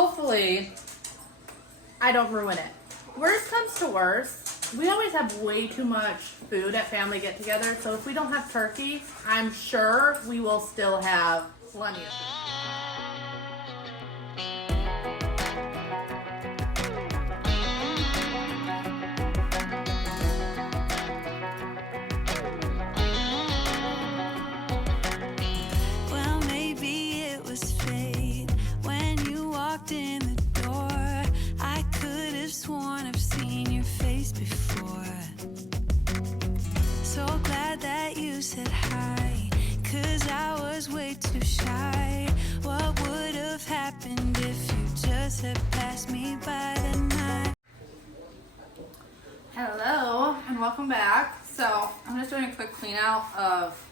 hopefully I don't ruin it. Worst comes to worst, we always have way too much food at family get-together, so if we don't have turkey, I'm sure we will still have plenty of food. Well, maybe it was fate when you walked in the door. I could have sworn I've seen your face before. So glad that you said hi, 'cause I was way too shy. What would have happened if you just had passed me by the night? Hello and welcome back. So I'm just doing a quick clean out of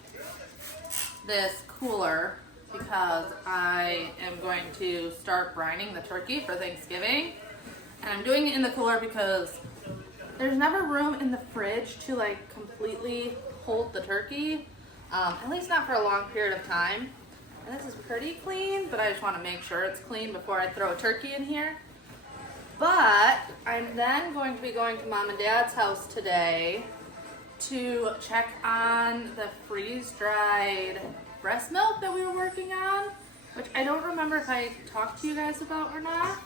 this cooler because I am going to start brining the turkey for Thanksgiving. And I'm doing it in the cooler because there's never room in the fridge to like completely hold the turkey, at least not for a long period of time. And this is pretty clean, but I just want to make sure it's clean before I throw a turkey in here. But I'm then going to be going to Mom and Dad's house today to check on the freeze-dried breast milk that we were working on, which I don't remember if I talked to you guys about or not.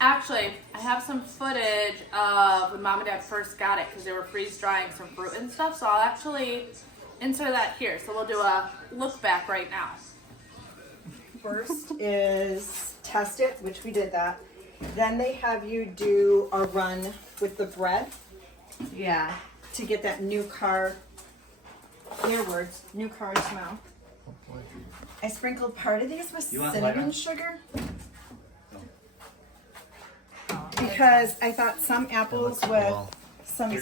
Actually, I have some footage of when Mom and Dad first got it because they were freeze-drying some fruit and stuff, so I'll actually insert that here. So we'll do a look back right now. First is test it, which we did that. Then they have you do a run with the bread. Yeah. To get that new car, new car smell. I sprinkled part of these with cinnamon sugar. Because I thought some apples with some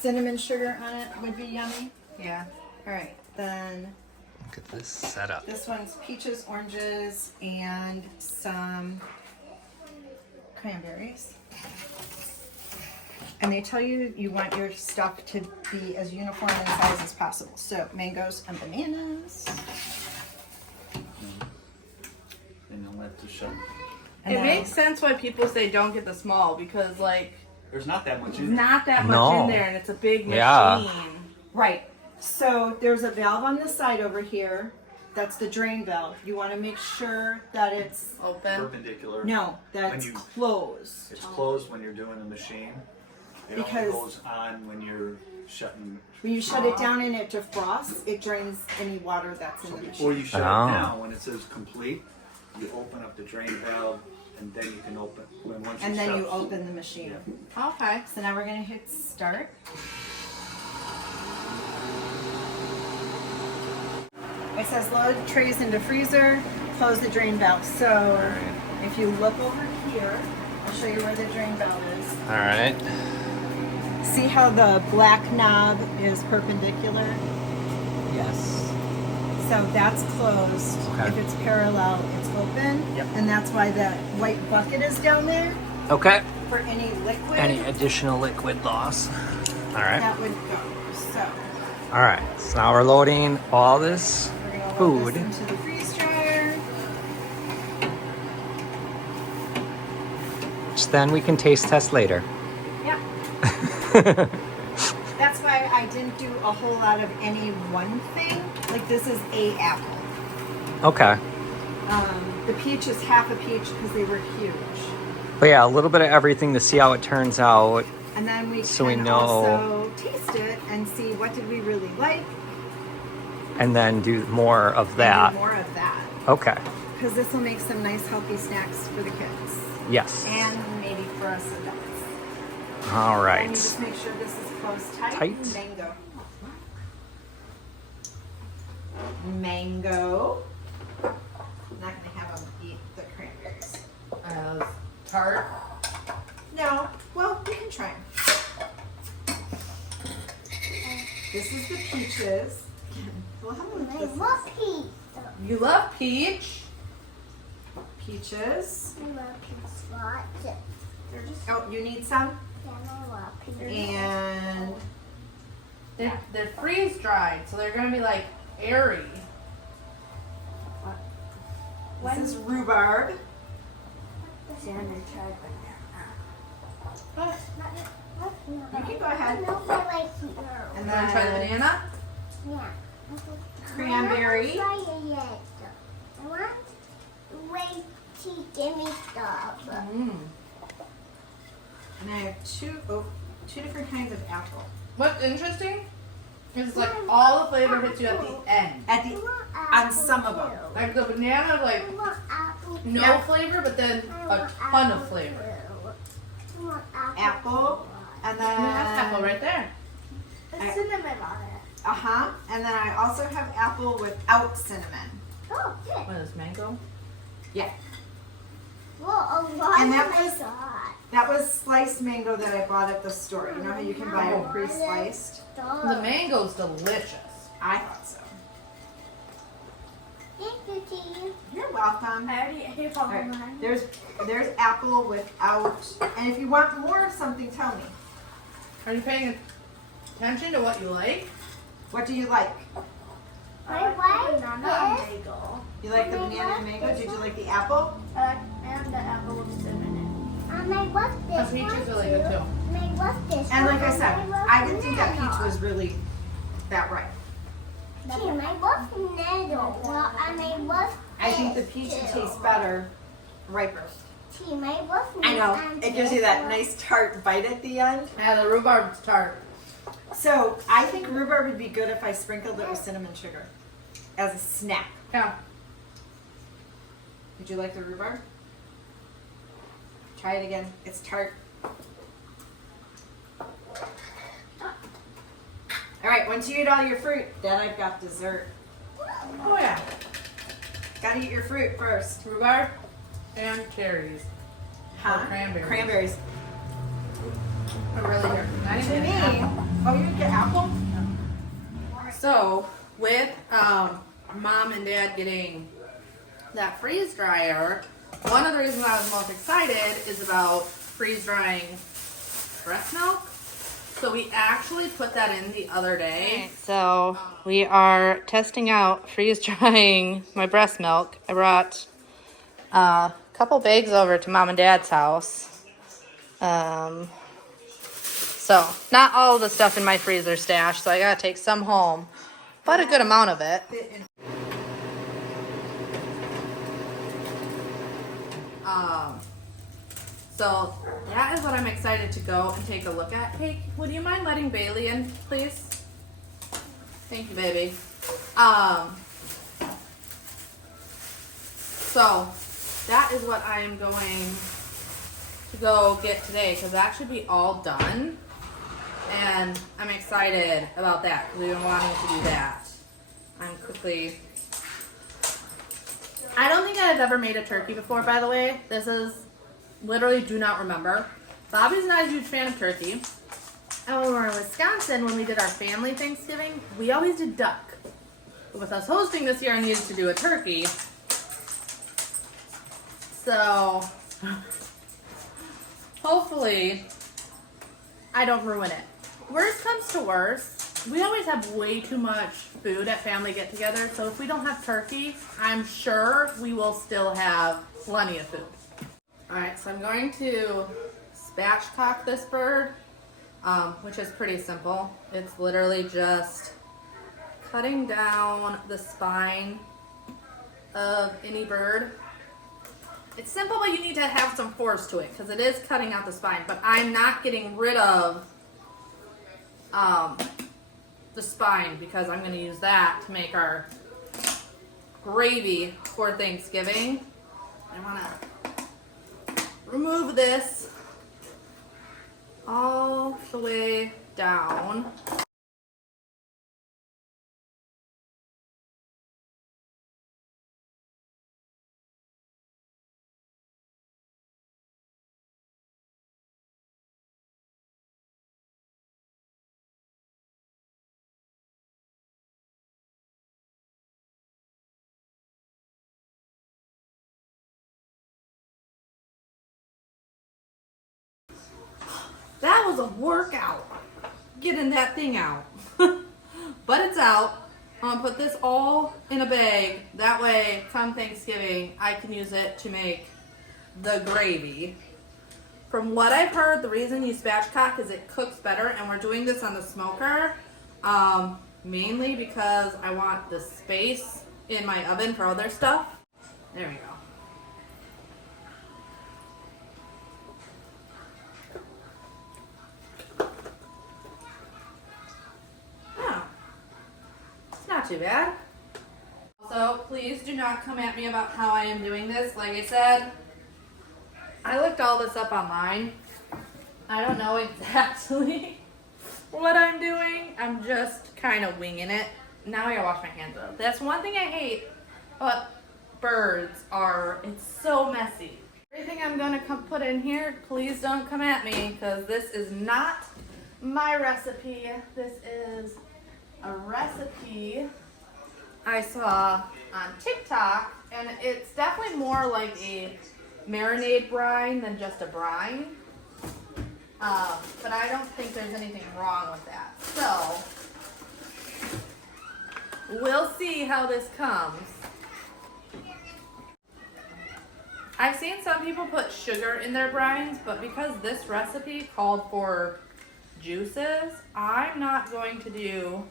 cinnamon sugar on it would be yummy. Yeah. All right, then Look at this setup. this one's peaches, oranges, and some cranberries. And they tell you you want your stuff to be as uniform in size as possible. So mangoes and bananas. And you'll have to shut. It makes sense why people say don't get the small because like There's not that much there's in there. not that much No. in there and it's a big machine. Yeah. Right. So there's a valve on the side over here. That's the drain valve. You want to make sure that it's Open. Perpendicular. no, that When it's you- closed. It's closed when you're doing the machine. It Because- only goes on when you're shutting. When you shut it down and it defrosts, it drains any water that's in the Before machine. you shut Oh. it down, when it says complete, you open up the drain valve, and then you can open. Once And then you shut- open the machine. Okay. So now we're gonna hit start. It says load trays into freezer, close the drain valve. So if you look over here, I'll show you where the drain valve is. All right. See how the black knob is perpendicular? Yes. So that's closed. Okay. If it's parallel, it's open. Yep. And that's why that white bucket is down there Okay. for any liquid Any additional liquid loss? All right. that would go. So All right. So now we're loading all this we're gonna load food. this into the freeze dryer. Which then we can taste test later. Yeah. That's why I didn't do a whole lot of any one thing. Like this is a apple. Okay. The peach is half a peach because they were huge. But yeah, a little bit of everything to see how it turns out. And then we So can we know- also taste it and see what did we really like. And then do more of And that. do more of that. Okay. Because this will make some nice healthy snacks for the kids. Yes. And maybe for us adults. All Let me right. just make sure this is closed tight. Tight. Mango. Mango. I'm not going to have them eat the cranberries. Tart. No. Well, we can try them. This is the peaches. Well, how about I this? love peach. You love peach. Peaches. I love peach lots. They're just. Oh, you need some? I love peach. And They're freeze dried, so they're gonna be like airy. This is rhubarb. You can go ahead. No, I like you. And You want to try the then banana? Yeah. cranberry. I want to try it yet. I want to wait to give me stuff. And I have two different kinds of apple. What's interesting is like all the flavor hits you at the end. On some of them. Like the banana, like I want apple. no Yeah. flavor, but then a ton of flavor. I want Apple. And then That's apple right there. There's cinnamon on it. And then I also have apple without cinnamon. Oh, good. What is this, mango? Yeah. Well, a lot And that of my was- God. That was sliced mango that I bought at the store. You know how you can buy it pre-sliced? The mango's delicious. I thought so. Thank you, Tea. You're welcome. I already ate all All right. mine. There's apple without. And if you want more of something, tell me. Are you paying attention to what you like? What do you like? I like banana this. and bagel. You like the banana and mango? Did you like the apple? And the apple with cinnamon And I love The this peach one is really good too. And I love this And like one. I said, love I didn't think that peach banana. was really that ripe. Tea, and I love banana. Well, and I love I think the this peach too. tastes better riper. Tea, and I love I know. and It gives you this that one. nice tart bite at the end. Yeah, the rhubarb's tart. So I think rhubarb would be good if I sprinkled it with cinnamon sugar as a snack. Yeah. Did you like the rhubarb? Try it again. It's tart. All right, once you eat all your fruit, then I've got dessert. Oh yeah. Gotta eat your fruit first. Rhubarb and cherries. Huh? cranberries. Cranberries. Oh, really here. I To didn't me, get an apple. oh, you didn't get apple? So with mom and dad getting that freeze dryer, one of the reasons I was most excited is about freeze drying breast milk. So we actually put that in the other day. So we are testing out freeze drying my breast milk. I brought a couple bags over to mom and dad's house. So not all of the stuff in my freezer stash, so I gotta take some home, but a good amount of it. So that is what I'm excited to go and take a look at. Hey, would you mind letting Bailey in, please? Thank you, baby. So that is what I am going to go get today, because that should be all done. And I'm excited about that because we've been wanting to do that. I don't think I've ever made a turkey before, by the way. This is literally do not remember. Bobby's not a huge fan of turkey. And when we were in Wisconsin, when we did our family Thanksgiving, we always did duck. But with us hosting this year, I needed to do a turkey. So hopefully I don't ruin it. Worst comes to worst, we always have way too much food at family get-together, so if we don't have turkey, I'm sure we will still have plenty of food. Alright, so I'm going to spatchcock this bird, which is pretty simple. It's literally just cutting down the spine of any bird. It's simple, but you need to have some force to it because it is cutting out the spine, but I'm not getting rid of the spine because I'm going to use that to make our gravy for Thanksgiving. I want to remove this all the way down. That was a workout, getting that thing out. But it's out. I'm gonna put this all in a bag. That way, come Thanksgiving, I can use it to make the gravy. From what I've heard, the reason you spatchcock is it cooks better, and we're doing this on the smoker, mainly because I want the space in my oven for other stuff. There we go. Not too bad. Also, please do not come at me about how I am doing this. Like I said, I looked all this up online. I don't know exactly what I'm doing. I'm just kind of winging it. Now I gotta wash my hands though. That's one thing I hate about birds it's so messy. Everything I'm gonna put in here, please don't come at me, because this is not my recipe. This is a recipe I saw on TikTok, and it's definitely more like a marinade brine than just a brine. But I don't think there's anything wrong with that. So we'll see how this comes. I've seen some people put sugar in their brines, but because this recipe called for juices, I'm not going to do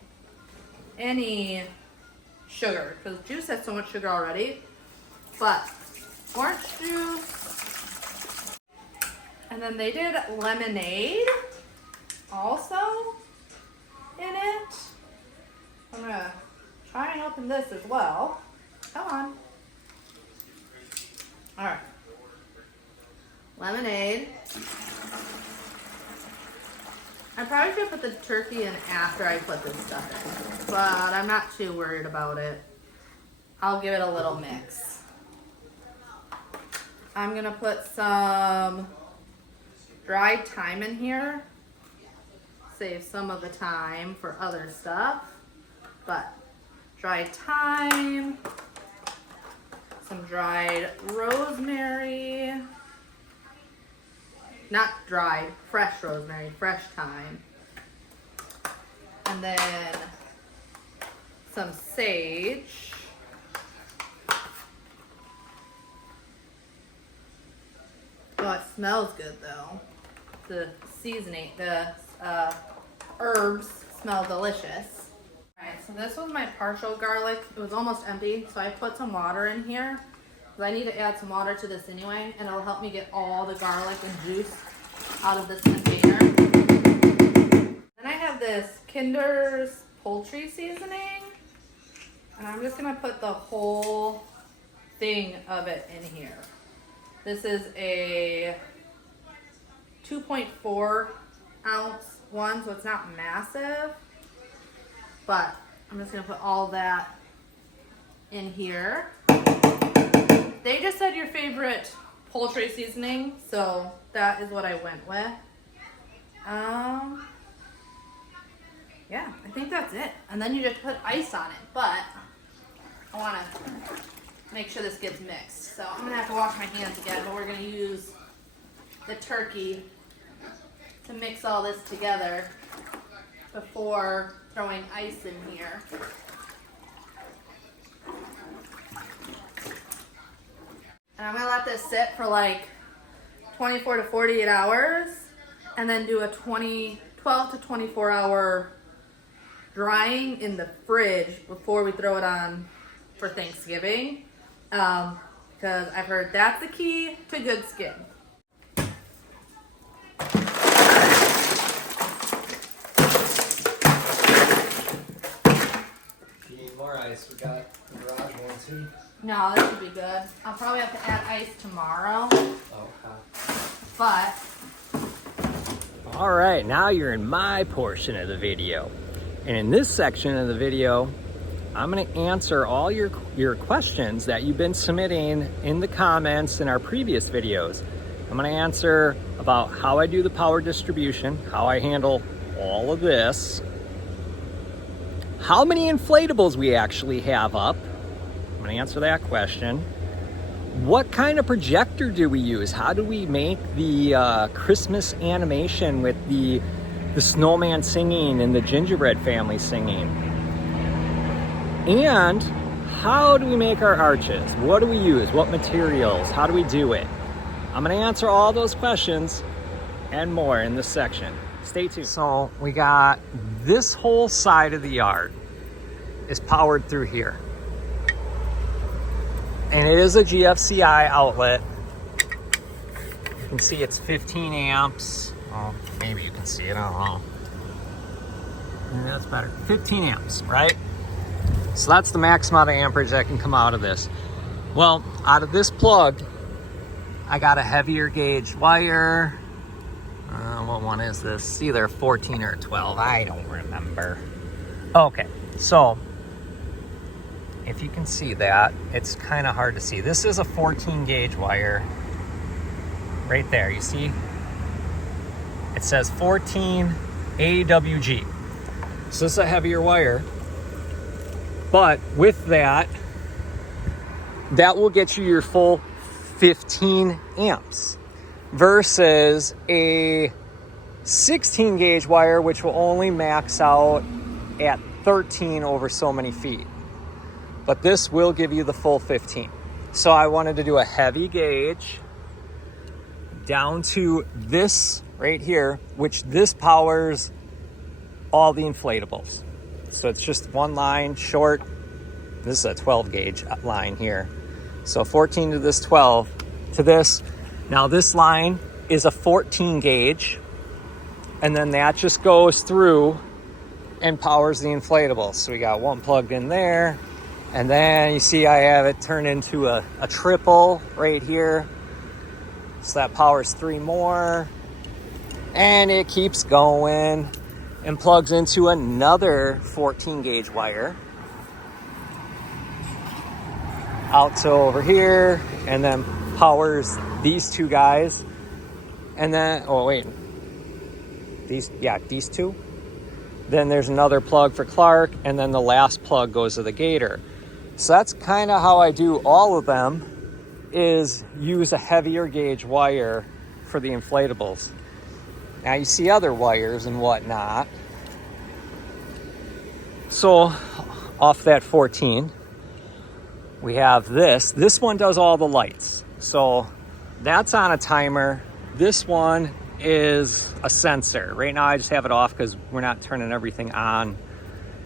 any sugar because juice has so much sugar already. But orange juice, and then they did lemonade also in it. I'm gonna try and open this as well. Come on. All right, lemonade. I probably should put the turkey in after I put this stuff in, but I'm not too worried about it. I'll give it a little mix. I'm gonna put some dried thyme in here. Save some of the thyme for other stuff, but dried thyme, some dried rosemary. Not dried, fresh rosemary, fresh thyme. And then some sage. Oh, it smells good though. The seasoning, the herbs smell delicious. Alright, so this was my partial garlic. It was almost empty, so I put some water in here. I need to add some water to this anyway, and it'll help me get all the garlic and juice out of this container. Then I have this Kinder's poultry seasoning, and I'm just gonna put the whole thing of it in here. This is a 2.4 ounce one, so it's not massive, but I'm just gonna put all that in here. They just said your favorite poultry seasoning, so that is what I went with. Yeah, I think that's it. And then you just put ice on it, but I want to make sure this gets mixed. So I'm going to have to wash my hands again, but we're going to use the turkey to mix all this together before throwing ice in here. And I'm gonna let this sit for like 24 to 48 hours and then do a 12 to 24 hour drying in the fridge before we throw it on for Thanksgiving. Because I've heard that's the key to good skin. If you need more ice, we got the garage one too. No, this should be good. I'll probably have to add ice tomorrow. Okay. But All right, now you're in my portion of the video. And in this section of the video, I'm gonna answer all your questions that you've been submitting in the comments in our previous videos. I'm gonna answer about how I do the power distribution, how I handle all of this, how many inflatables we actually have up. I'm gonna answer that question. What kind of projector do we use? How do we make the Christmas animation with the snowman singing and the gingerbread family singing? And how do we make our arches? What do we use? What materials? How do we do it? I'm gonna answer all those questions and more in this section. Stay tuned. So we got this whole side of the yard is powered through here. And it is a GFCI outlet. You can see it's 15 amps. Oh, maybe you can see it, I don't know. Maybe that's better. 15 amps, right? So that's the max amount of amperage that can come out of this. Well, out of this plug, I got a heavier gauge wire. What one is this? It's either 14 or 12. I don't remember. Okay, so if you can see that, it's kind of hard to see. This is a 14 gauge wire right there. You see? It says 14 AWG. So this is a heavier wire. But with that, that will get you your full 15 amps versus a 16 gauge wire, which will only max out at 13 over so many feet. But this will give you the full 15. So I wanted to do a heavy gauge down to this right here, which this powers all the inflatables. So it's just one line short. This is a 12 gauge line here. So 14 to this 12 to this. Now this line is a 14 gauge, and then that just goes through and powers the inflatables. So we got one plugged in there, and then you see I have it turned into a triple right here. So that powers 3 more, and it keeps going and plugs into another 14 gauge wire out to over here, and then powers these 2 guys. And then, oh wait, these two. Then there's another plug for Clark, and then the last plug goes to the Gator. So that's kind of how I do all of them, is use a heavier gauge wire for the inflatables. Now you see other wires and whatnot. So off that 14, we have this. This one does all the lights. So that's on a timer. This one is a sensor. Right now I just have it off because we're not turning everything on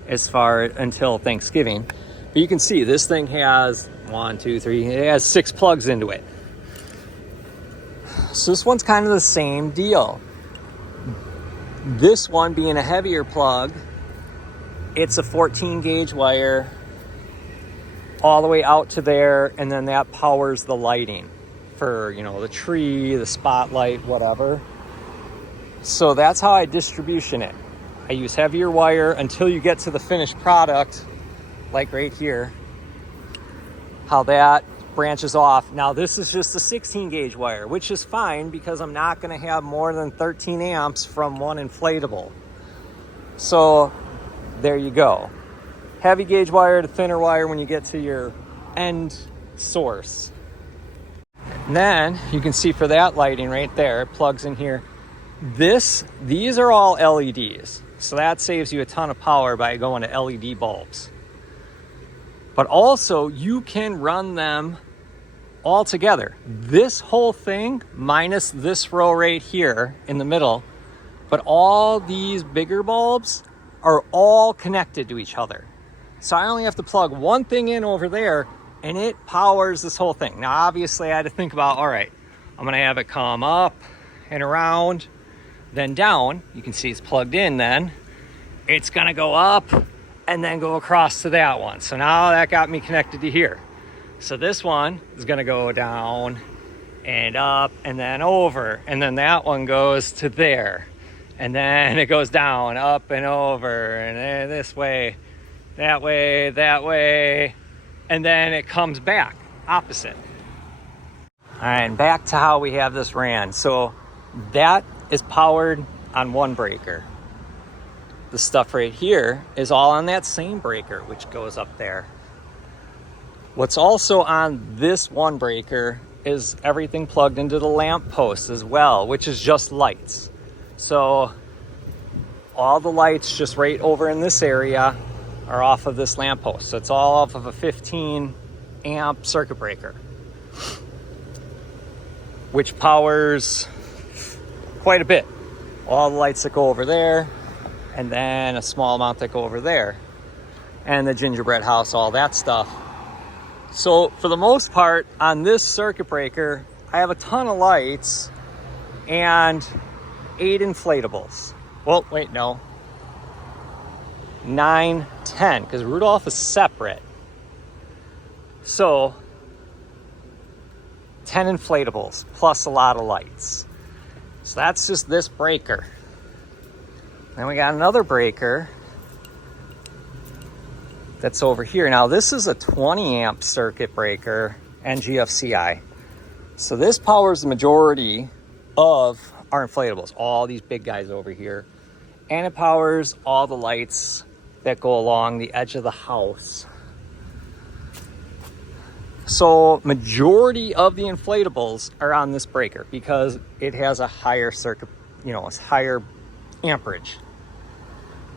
as far until Thanksgiving. But you can see this thing has 1, 2, 3, it has 6 plugs into it. So this one's kind of the same deal. This one being a heavier plug, it's a 14 gauge wire all the way out to there, and then that powers the lighting for, you know, the tree, the spotlight, whatever. So that's how I distribution it. I use heavier wire until you get to the finished product, like right here, how that branches off. Now this is just a 16 gauge wire, which is fine because I'm not going to have more than 13 amps from one inflatable. So there you go. Heavy gauge wire to thinner wire when you get to your end source. And then you can see for that lighting right there, it plugs in here. These are all LEDs. So that saves you a ton of power by going to LED bulbs. But also you can run them all together. This whole thing minus this row right here in the middle, but all these bigger bulbs are all connected to each other. So I only have to plug one thing in over there and it powers this whole thing. Now obviously I had to think about, all right, I'm gonna have it come up and around, then down. You can see it's plugged in then. It's gonna go up and then go across to that one. So now that got me connected to here. So this one is gonna go down and up and then over, and then that one goes to there. And then it goes down, up and over, and then this way, that way, that way, and then it comes back, opposite. All right, and back to how we have this ran. So that is powered on one breaker. The stuff right here is all on that same breaker, which goes up there. What's also on this one breaker is everything plugged into the lamp post as well, which is just lights. So all the lights just right over in this area are off of this lamppost. So it's all off of a 15 amp circuit breaker, which powers quite a bit. All the lights that go over there, and then a small amount that go over there, and the gingerbread house, all that stuff. So for the most part, on this circuit breaker, I have a ton of lights and 8 inflatables. Well, wait, no. 9, 10, because Rudolph is separate. So 10 inflatables plus a lot of lights. So that's just this breaker. Then we got another breaker that's over here. Now this is a 20 amp circuit breaker NGFCI. So this powers the majority of our inflatables, all these big guys over here. And it powers all the lights that go along the edge of the house. So majority of the inflatables are on this breaker because it has a higher circuit, it's higher amperage.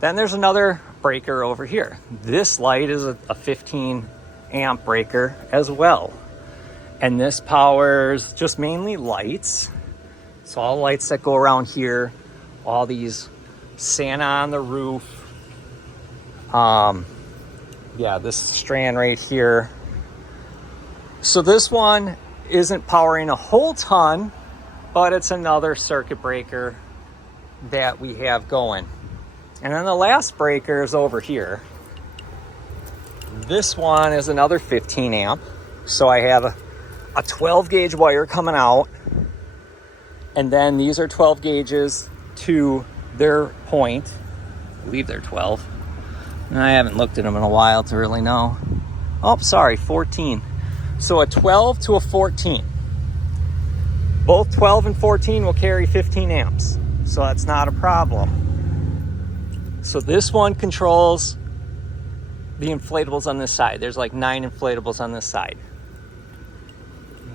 Then there's another breaker over here. This light is a 15 amp breaker as well. And this powers just mainly lights. So all the lights that go around here, all these Santa on the roof. This strand right here. So this one isn't powering a whole ton, but it's another circuit breaker that we have going. And then the last breaker is over here. This one is another 15 amp. So I have a 12 gauge wire coming out. And then these are 12 gauges to their point. I believe they're 12. And I haven't looked at them in a while to really know. Oh, sorry, 14. So a 12 to a 14. Both 12 and 14 will carry 15 amps. So that's not a problem. So this one controls the inflatables on this side. There's like 9 inflatables on this side.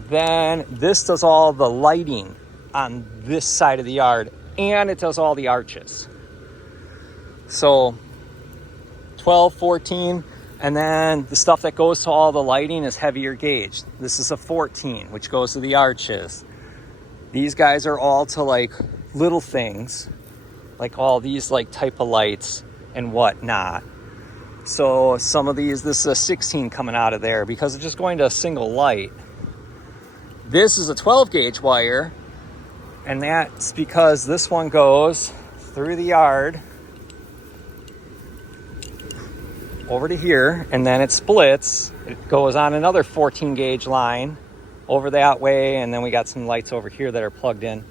Then this does all the lighting on this side of the yard, and it does all the arches. So 12, 14, and then the stuff that goes to all the lighting is heavier gauge. This is a 14, which goes to the arches. These guys are all to like little things, like all these like type of lights and whatnot. So some of these, this is a 16 coming out of there because it's just going to a single light. This is a 12 gauge wire, and that's because this one goes through the yard over to here, and then it splits. It goes on another 14 gauge line over that way, and then we got some lights over here that are plugged in.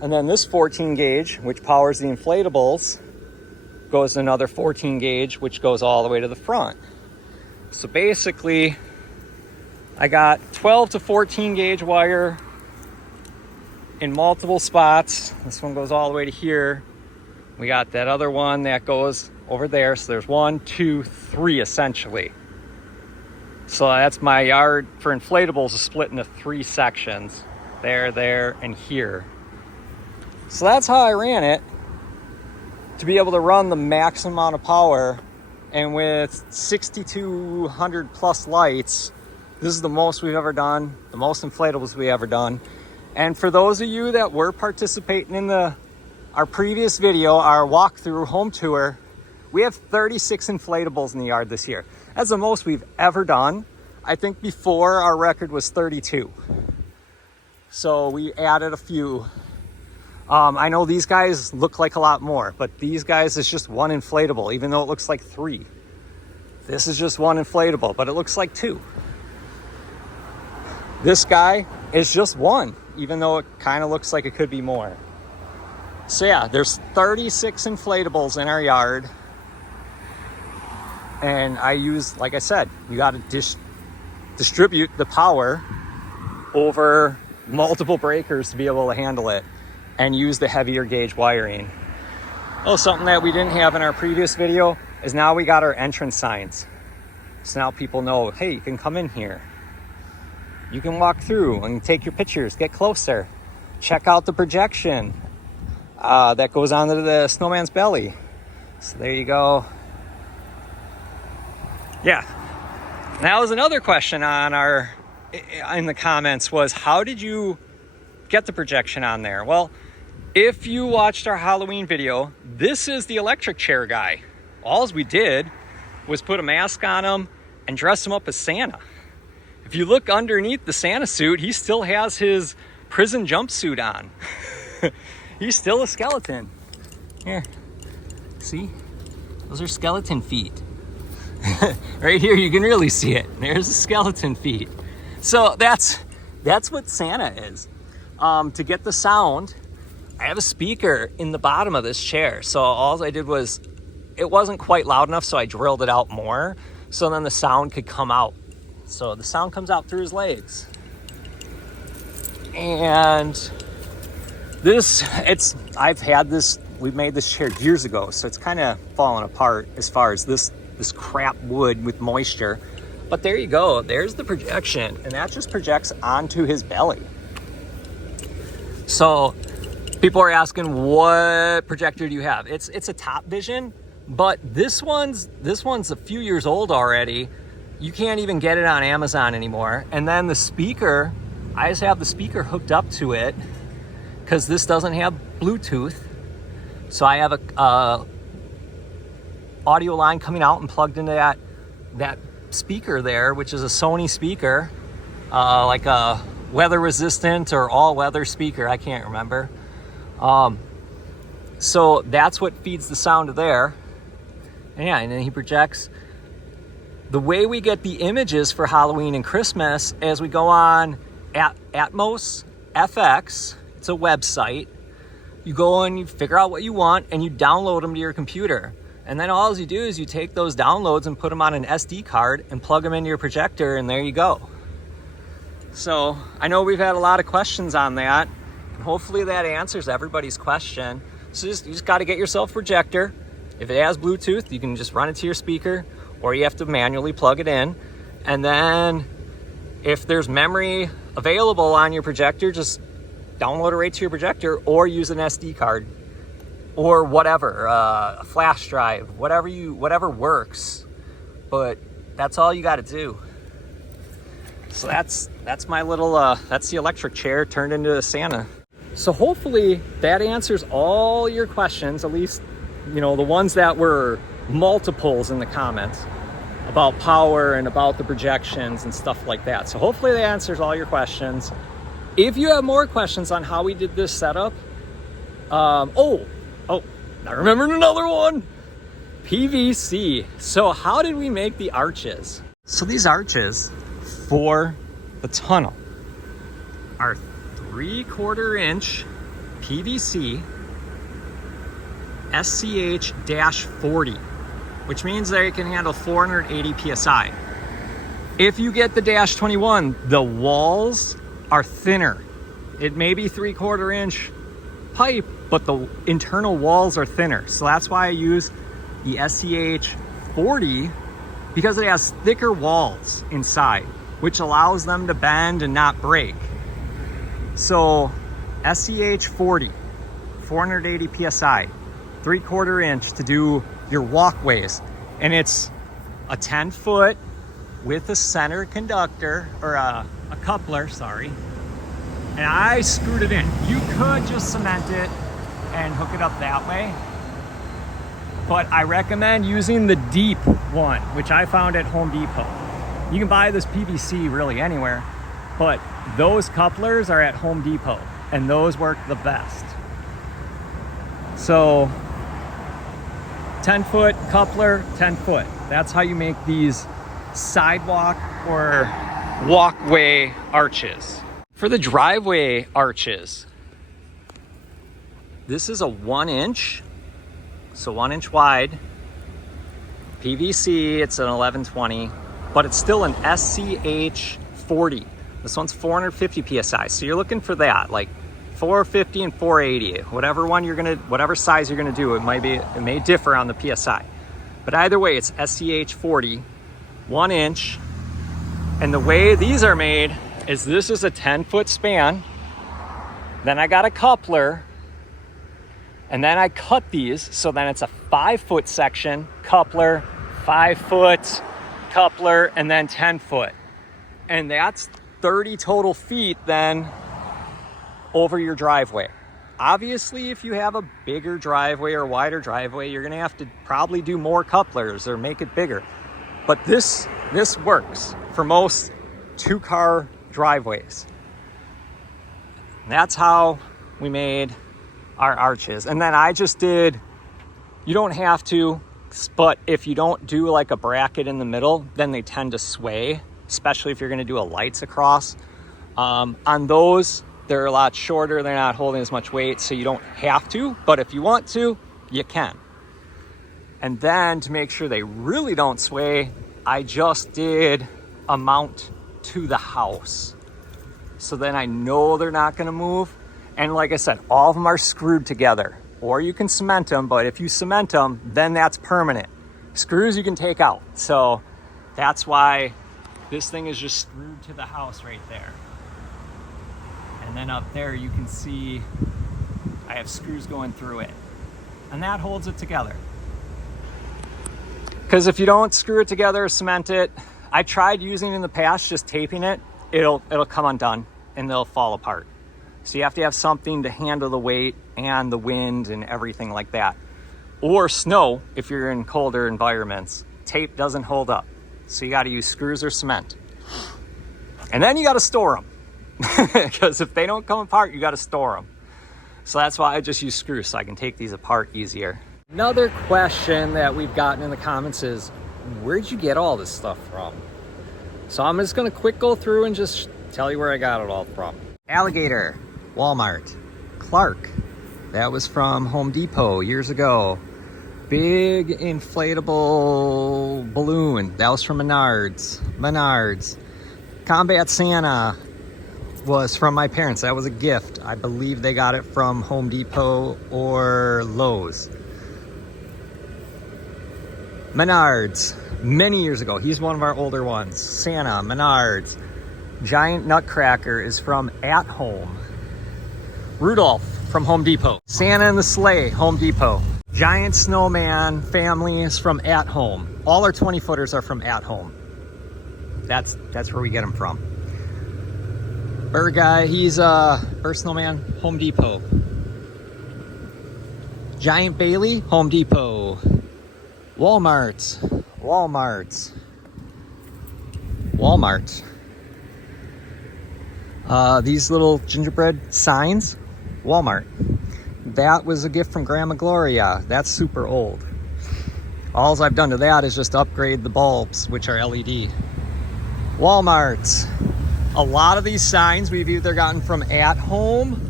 And then this 14 gauge, which powers the inflatables, goes to another 14 gauge, which goes all the way to the front. So basically, I got 12 to 14 gauge wire in multiple spots. This one goes all the way to here. We got that other one that goes over there. So there's 1, 2, 3 essentially. So that's my yard for inflatables is split into 3 sections. There, and here. So that's how I ran it, to be able to run the maximum amount of power. And with 6,200 plus lights, this is the most we've ever done, the most inflatables we ever done. And for those of you that were participating in our previous video, our walkthrough home tour, we have 36 inflatables in the yard this year. That's the most we've ever done. I think before our record was 32. So we added a few. I know these guys look like a lot more, but these guys is just 1 inflatable, even though it looks like 3. This is just 1 inflatable, but it looks like 2. This guy is just 1, even though it kind of looks like it could be more. So yeah, there's 36 inflatables in our yard. And I use, like I said, you got to distribute the power over multiple breakers to be able to handle it and use the heavier gauge wiring. Oh, something that we didn't have in our previous video is now we got our entrance signs. So now people know, hey, you can come in here. You can walk through and take your pictures, get closer. Check out the projection that goes onto the snowman's belly. So there you go. Yeah. That was another question in the comments was, how did you get the projection on there? Well, if you watched our Halloween video, this is the electric chair guy. All we did was put a mask on him and dress him up as Santa. If you look underneath the Santa suit, he still has his prison jumpsuit on. He's still a skeleton. Here, see? Those are skeleton feet. Right here, you can really see it. There's the skeleton feet. So that's what Santa is. To get the sound, I have a speaker in the bottom of this chair. So all I did was, it wasn't quite loud enough, so I drilled it out more, so then the sound could come out. So the sound comes out through his legs. And we've made this chair years ago, so it's kind of fallen apart as far as this crap wood with moisture. But there you go, there's the projection, and that just projects onto his belly. So people are asking, what projector do you have? It's a Top Vision, but this one's a few years old already. You can't even get it on Amazon anymore. And then the speaker, I just have the speaker hooked up to it because this doesn't have Bluetooth. So I have a audio line coming out and plugged into that speaker there, which is a Sony speaker, like a weather resistant or all weather speaker, I can't remember. So that's what feeds the sound to there. And yeah, and then he projects. The way we get the images for Halloween and Christmas is we go on Atmos FX. It's a website. You go and you figure out what you want and you download them to your computer. And then all you do is you take those downloads and put them on an SD card and plug them into your projector, and there you go. So I know we've had a lot of questions on that. Hopefully that answers everybody's question. So you just got to get yourself a projector. If it has Bluetooth, you can just run it to your speaker, or you have to manually plug it in. And then if there's memory available on your projector, just download it right to your projector, or use an SD card or whatever, a flash drive, whatever works. But that's all you got to do. So that's my little, that's the electric chair turned into a Santa. So hopefully that answers all your questions, at least, the ones that were multiples in the comments about power and about the projections and stuff like that. So hopefully that answers all your questions. If you have more questions on how we did this setup, I remembered another one. PVC. So how did we make the arches? So these arches for the tunnel are 3/4 inch PVC SCH-40, which means that it can handle 480 PSI. If you get the -21, the walls are thinner. It may be 3/4 inch pipe, but the internal walls are thinner. So that's why I use the SCH-40, because it has thicker walls inside, which allows them to bend and not break. So SCH-40, 480 PSI, 3/4 inch to do your walkways. And it's a 10-foot with a center conductor, or a coupler, sorry. And I screwed it in. You could just cement it and hook it up that way, but I recommend using the deep one, which I found at Home Depot. You can buy this PVC really anywhere, but those couplers are at Home Depot, and those work the best. So 10-foot coupler, 10-foot. That's how you make these sidewalk or walkway arches. For the driveway arches, this is a 1 inch, so 1 inch wide, PVC. It's an 1120, but it's still an SCH-40. This one's 450 PSI. So you're looking for that, like 450 and 480, whatever size you're gonna do. It may differ on the PSI, but either way, it's SCH-40, 1 inch. And the way these are made is this is a 10-foot span. Then I got a coupler, and then I cut these, so then it's a 5-foot section, coupler, 5-foot coupler, and then 10 foot. And that's 30 total feet then over your driveway. Obviously, if you have a bigger driveway or wider driveway, you're gonna have to probably do more couplers or make it bigger. But this works for most 2-car driveways. That's how we made our arches. And then I just did, you don't have to, but if you don't do like a bracket in the middle, then they tend to sway, especially if you're gonna do a lights across. On those, they're a lot shorter, they're not holding as much weight, so you don't have to, but if you want to, you can. And then to make sure they really don't sway, I just did a mount to the house. So then I know they're not gonna move. And like I said, all of them are screwed together, or you can cement them, but if you cement them, then that's permanent. Screws you can take out. So that's why this thing is just screwed to the house right there. And then up there you can see I have screws going through it. And that holds it together. Because if you don't screw it together or cement it, I tried using it in the past, just taping it, it'll come undone and they'll fall apart. So you have to have something to handle the weight and the wind and everything like that. Or snow if you're in colder environments. Tape doesn't hold up. So you got to use screws or cement. And then you got to store them. Because if they don't come apart, you got to store them. So that's why I just use screws, so I can take these apart easier. Another question that we've gotten in the comments is, where'd you get all this stuff from? So I'm just going to quick go through and just tell you where I got it all from. Alligator, Walmart. Clark, that was from Home Depot years ago. Big inflatable balloon, that was from Menards. Combat Santa was from my parents. That was a gift. I believe they got it from Home Depot or Lowe's. Menards, many years ago. He's one of our older ones. Santa, Menards. Giant Nutcracker is from At Home. Rudolph from Home Depot. Santa and the Sleigh, Home Depot. Giant Snowman family is from At Home. All our 20-footers are from At Home. That's where we get them from. Bird guy, he's Bird Snowman, Home Depot. Giant Bailey, Home Depot. Walmart. These little gingerbread signs, Walmart. That was a gift from Grandma Gloria. That's super old. All I've done to that is just upgrade the bulbs, which are LED. Walmart. A lot of these signs we've either gotten from At Home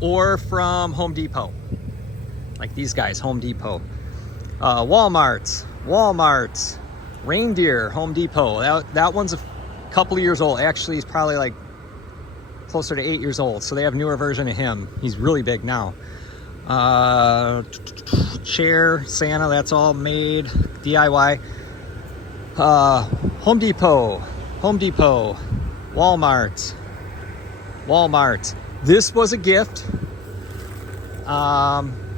or from Home Depot. Like these guys, Home Depot. Walmart. Reindeer, Home Depot. That one's a couple of years old. Actually, he's probably like closer to 8 years old. So they have a newer version of him. He's really big now. Chair, Santa, that's all made DIY. Home Depot. Walmart. This was a gift.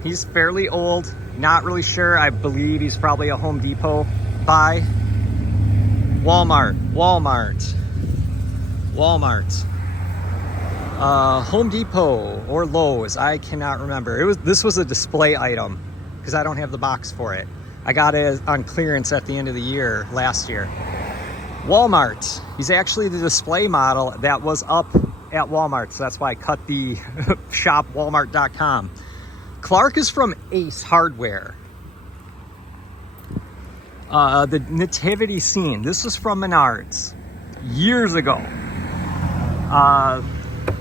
He's fairly old. Not really sure. I believe he's probably a Home Depot buy. Walmart. Home Depot or Lowe's, I cannot remember. This was a display item because I don't have the box for it. I got it on clearance at the end of the year last year. Walmart. He's actually the display model that was up at Walmart, so that's why I cut the shop walmart.com. Clark is from Ace Hardware. The nativity scene. This was from Menards years ago.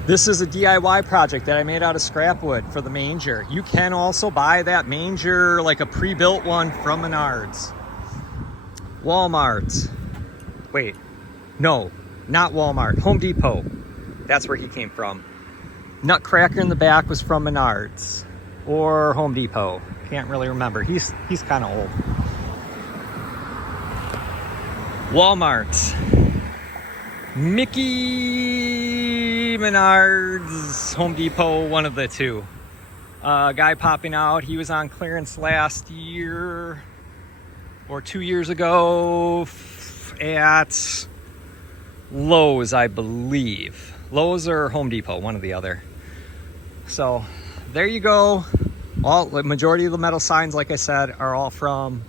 This is a DIY project that I made out of scrap wood for the manger. You can also buy that manger, like a pre-built one from Menards. Walmart. Wait, no, not Walmart. Home Depot. That's where he came from. Nutcracker in the back was from Menards or Home Depot. Can't really remember. He's kind of old. Walmart. Mickey, Menards, Home Depot, one of the two. Guy popping out. He was on clearance last year or 2 years ago. at Lowe's, I believe. Lowe's or Home Depot, one or the other. So there you go. The majority of the metal signs, like I said, are all from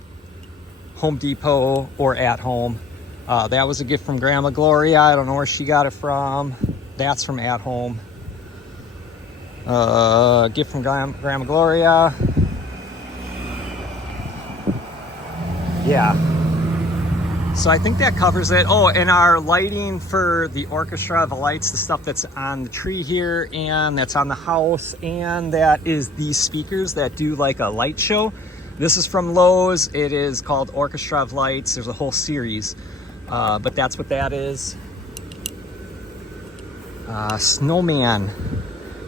Home Depot or At Home. That was a gift from Grandma Gloria. I don't know where she got it from. That's from At Home. Gift from Grandma Gloria. Yeah. So I think that covers it. Oh, and our lighting for the orchestra, the lights, the stuff that's on the tree here and that's on the house, and that is these speakers that do like a light show. This is from Lowe's. It is called Orchestra of Lights. There's a whole series, but that's what that is. Snowman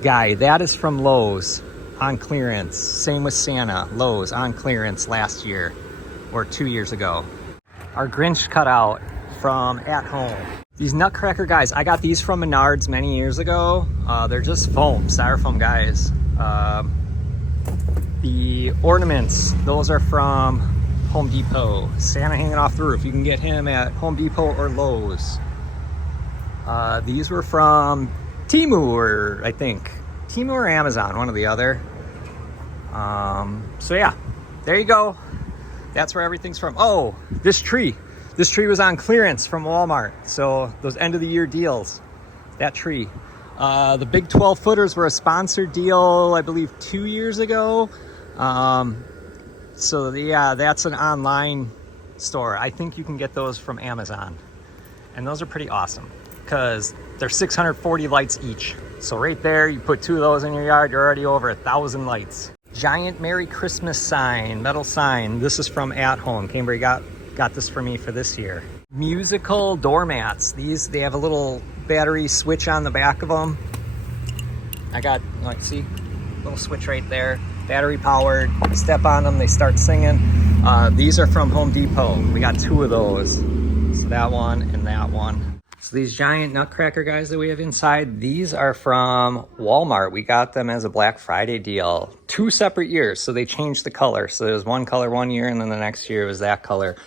guy, that is from Lowe's on clearance. Same with Santa, Lowe's on clearance last year or 2 years ago. Our Grinch cutout from At Home. These Nutcracker guys, I got these from Menards many years ago. They're just foam, styrofoam guys. The ornaments, those are from Home Depot. Santa hanging off the roof, you can get him at Home Depot or Lowe's. These were from Temu, or I think Temu or Amazon, one or the other. So yeah, there you go. That's where everything's from. Oh, this tree was on clearance from Walmart. So those end of the year deals, that tree. The big 12 footers were a sponsored deal, I believe 2 years ago. So yeah, that's an online store. I think you can get those from Amazon. And those are pretty awesome because they're 640 lights each. So right there, you put 2 of those in your yard, you're already over 1,000 lights. Giant Merry Christmas sign, metal sign. This is from At Home. Cambriea got this for me for this year. Musical doormats. These, they have a little battery switch on the back of them. I got, like, see, little switch right there. Battery powered. Step on them, they start singing. These are from Home Depot. We got 2 of those. So that one and that one. So these giant Nutcracker guys that we have inside, these are from Walmart. We got them as a Black Friday deal. 2 separate years, so they changed the color. So there was one color one year, and then the next year was that color.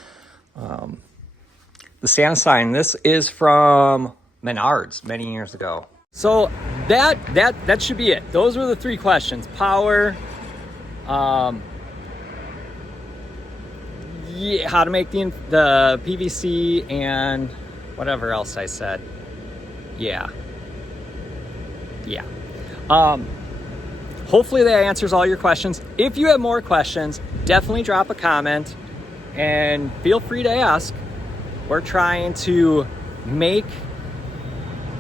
The Santa sign, this is from Menards many years ago. So that should be it. Those were the 3 questions. Power, yeah, how to make the PVC, and whatever else I said. Yeah. Hopefully that answers all your questions. If you have more questions, definitely drop a comment and feel free to ask. We're trying to make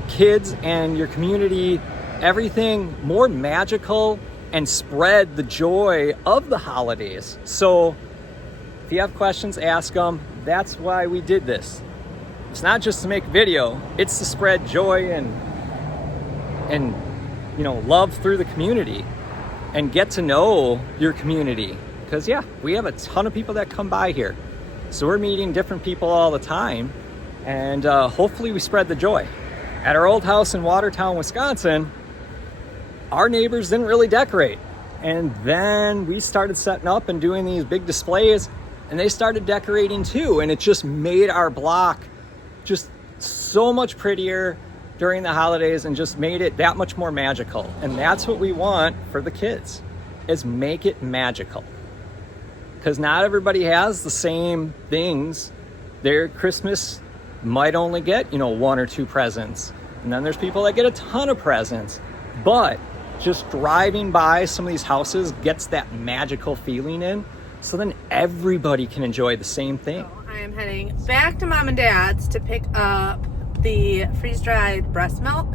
kids and your community everything more magical and spread the joy of the holidays. So if you have questions, ask them. That's why we did this. It's not just to make a video, it's to spread joy and you know, love through the community and get to know your community. Because yeah, we have a ton of people that come by here. So we're meeting different people all the time, and hopefully we spread the joy. At our old house in Watertown, Wisconsin, our neighbors didn't really decorate. And then we started setting up and doing these big displays, and they started decorating too. And it just made our block just so much prettier during the holidays and just made it that much more magical. And that's what we want for the kids, is make it magical. Because not everybody has the same things. Their Christmas might only get, 1 or 2 presents. And then there's people that get a ton of presents. But just driving by some of these houses gets that magical feeling in. So then everybody can enjoy the same thing. I am heading back to Mom and Dad's to pick up the freeze-dried breast milk.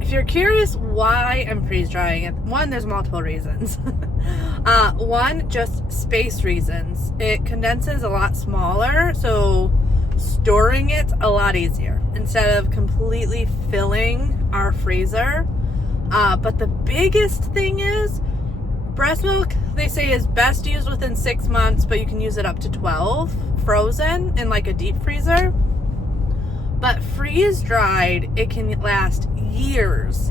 If you're curious why I'm freeze-drying it, one, there's multiple reasons. One, just space reasons. It condenses a lot smaller, so storing it a lot easier instead of completely filling our freezer. But the biggest thing is, breast milk, they say, is best used within 6 months, but you can use it up to 12 frozen in like a deep freezer. But freeze-dried, it can last years,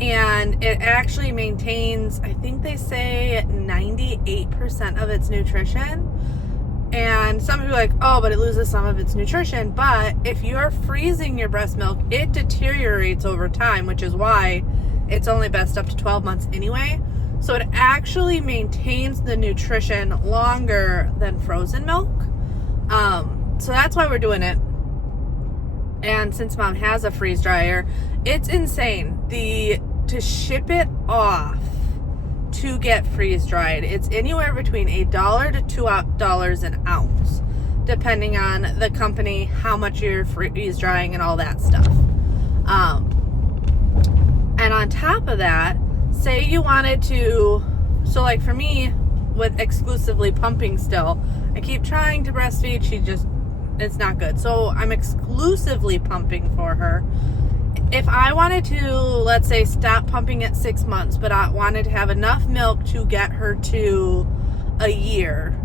and it actually maintains, I think they say, 98% of its nutrition. And some people are like, oh, but it loses some of its nutrition. But if you're freezing your breast milk, it deteriorates over time, which is why it's only best up to 12 months anyway. So it actually maintains the nutrition longer than frozen milk. So that's why we're doing it. And since mom has a freeze dryer, it's insane. To ship it off to get freeze dried, it's anywhere between $1 to $2 an ounce, depending on the company, how much you're freeze drying and all that stuff. And on top of that, say you wanted to, so like for me, with exclusively pumping still, I keep trying to breastfeed, it's not good. So I'm exclusively pumping for her. If I wanted to, let's say, stop pumping at 6 months, but I wanted to have enough milk to get her to a year,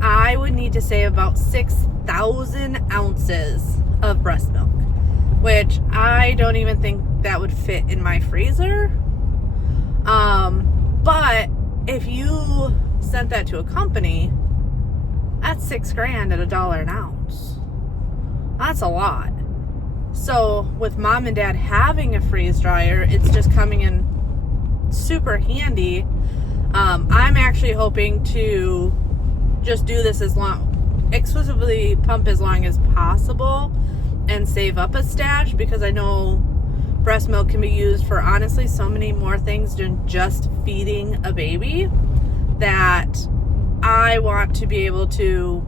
I would need to save about 6,000 ounces of breast milk, which I don't even think that would fit in my freezer. But if you sent that to a company, that's $6,000 at $1 an ounce. That's a lot. So with mom and dad having a freeze dryer, it's just coming in super handy. I'm actually hoping to just do this exclusively pump as long as possible and save up a stash, because I know breast milk can be used for honestly so many more things than just feeding a baby, that I want to be able to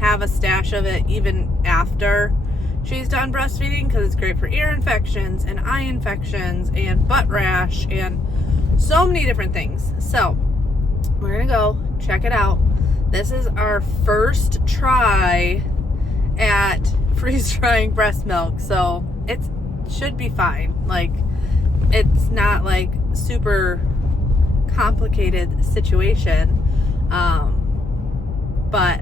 have a stash of it even after she's done breastfeeding, because it's great for ear infections and eye infections and butt rash and so many different things. So we're gonna go check it out. This is our first try at freeze drying breast milk, so it should be fine. Like, it's not like super complicated situation, but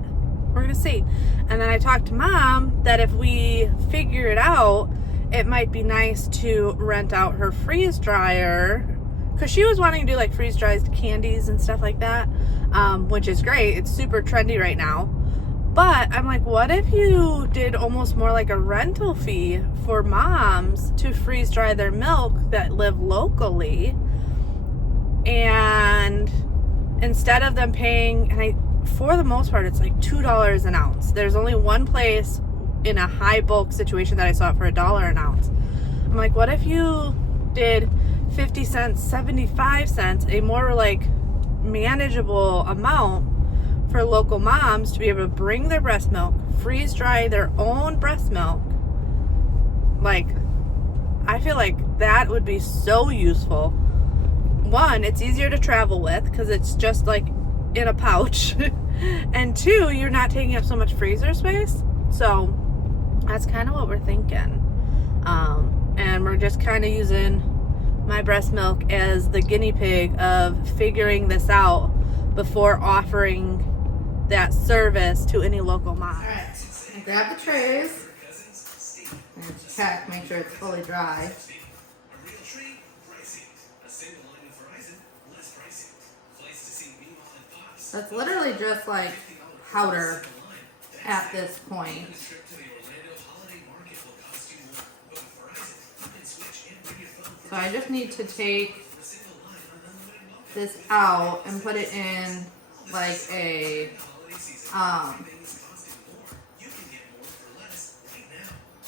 we're gonna see. And then I talked to mom that if we figure it out, it might be nice to rent out her freeze dryer, because she was wanting to do like freeze dried candies and stuff like that, which is great. It's super trendy right now. But I'm like, what if you did almost more like a rental fee for moms to freeze dry their milk that live locally, and instead of them paying, and for the most part, it's like $2 an ounce. There's only one place in a high bulk situation that I saw it for $1 an ounce. I'm like, what if you did 50 cents, 75 cents, a more like manageable amount for local moms to be able to bring their breast milk, freeze dry their own breast milk. Like, I feel like that would be so useful. One, it's easier to travel with because it's just like in a pouch. And two, you're not taking up so much freezer space. So that's kind of what we're thinking. And we're just kind of using my breast milk as the guinea pig of figuring this out before offering that service to any local mom. All right, I grabbed the trays and check, make sure it's fully dry. That's literally just like powder at this point. So I just need to take this out and put it in like a,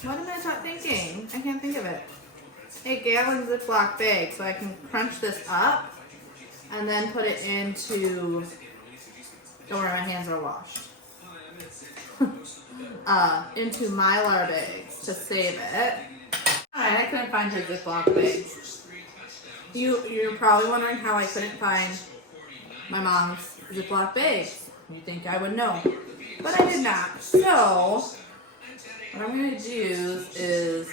what am I not thinking? I can't think of it. A gallon Ziploc bag, so I can crunch this up and then put it into, don't worry, my hands are washed. Into Mylar bags to save it. Alright, I couldn't find her Ziploc bags. You're probably wondering how I couldn't find my mom's Ziploc bags. You think I would know, but I did not. So, what I'm going to use is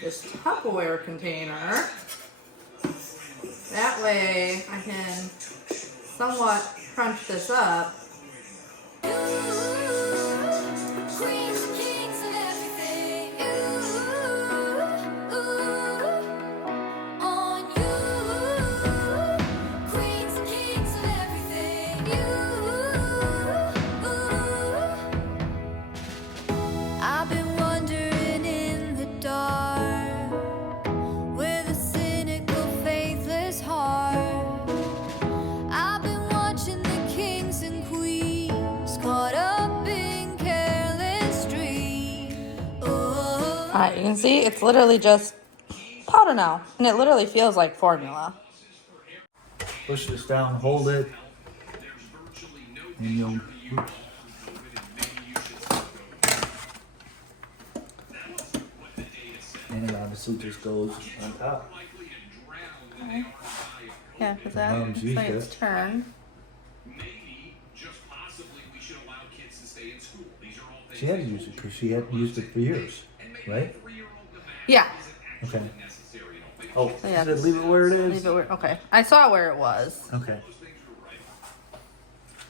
this Tupperware container. That way I can somewhat crunch this up. Queens and kings and everything. On you. Queens and kings and everything. Alright, you can see it's literally just powder now. And it literally feels like formula. Push this down, hold it, and you'll. Oops. And it obviously just goes on top. Yeah, because that Mom's looks used like it's it. turned. She had to use it because she hadn't used it for years, right? Yeah. Okay. Oh, So yeah, she said leave it where it is. leave it where, okay. I saw where it was. Okay.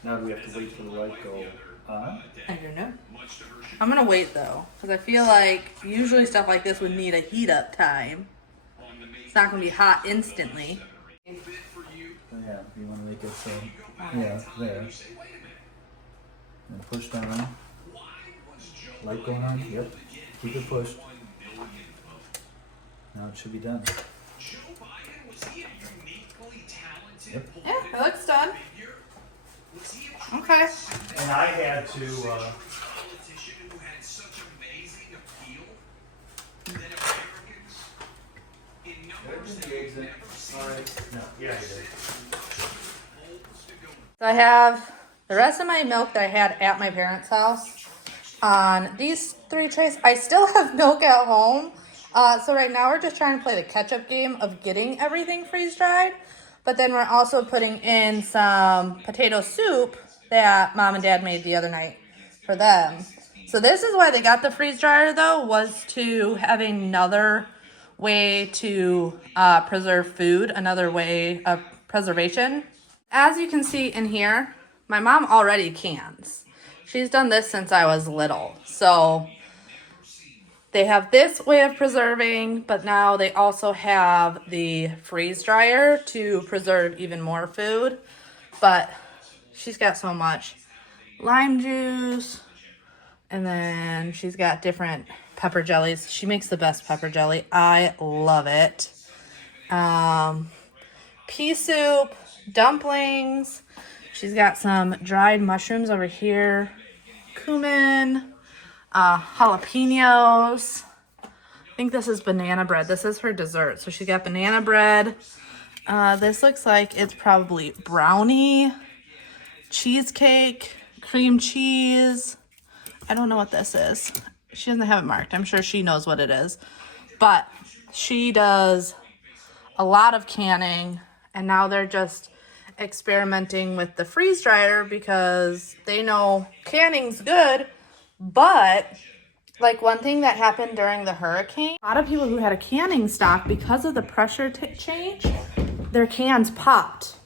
Now do we have to wait for the light go on? I don't know. I'm gonna wait though, because I feel like usually stuff like this would need a heat up time. It's not gonna be hot instantly. Yeah, you want to make it so. Yeah, there. And push down. Light going on? Yep. Keep it pushed. Now it should be done. Yep. Yeah, it looks done. Okay. And I had to. No, yeah, I did. So I have the rest of my milk that I had at my parents' house on these 3 trays. I still have milk at home. So right now we're just trying to play the catch-up game of getting everything freeze-dried. But then we're also putting in some potato soup that Mom and Dad made the other night for them. So this is why they got the freeze dryer though, was to have another way to preserve food, another way of preservation. As you can see in here, my mom already cans. She's done this since I was little. So they have this way of preserving, but now they also have the freeze dryer to preserve even more food. But she's got so much lime juice, and then she's got different pepper jellies. She makes the best pepper jelly. I love it. Pea soup, dumplings. She's got some dried mushrooms over here, cumin, jalapenos. I think this is banana bread. This is her dessert. So she got banana bread. This looks like it's probably brownie, cheesecake, cream cheese. I don't know what this is. She doesn't have it marked. I'm sure she knows what it is. But she does a lot of canning, and now they're just experimenting with the freeze dryer because they know canning's good. But like one thing that happened during the hurricane, a lot of people who had a canning stock, because of the pressure change, their cans popped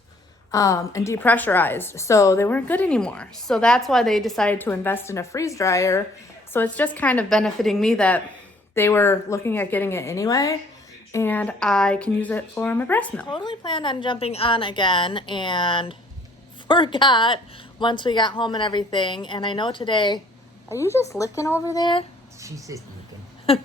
and depressurized, so they weren't good anymore. So that's why they decided to invest in a freeze dryer. So it's just kind of benefiting me that they were looking at getting it anyway, and I can use it for my breast milk. Totally planned on jumping on again and forgot once we got home and everything. And I know today, are you just licking over there? She's just licking.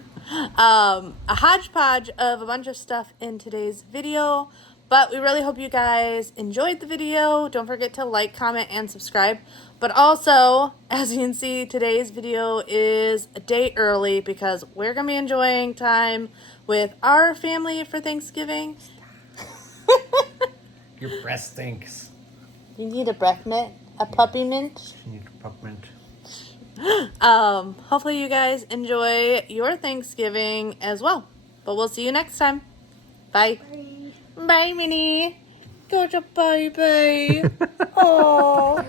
A hodgepodge of a bunch of stuff in today's video, but we really hope you guys enjoyed the video. Don't forget to like, comment, and subscribe. But also, as you can see, today's video is a day early because we're gonna be enjoying time with our family for Thanksgiving. Your breast stinks. You need a breath mint, a puppy mint. You need a pup mint. Hopefully you guys enjoy your Thanksgiving as well. But we'll see you next time. Bye. Bye, Minnie. Go to baby. Oh.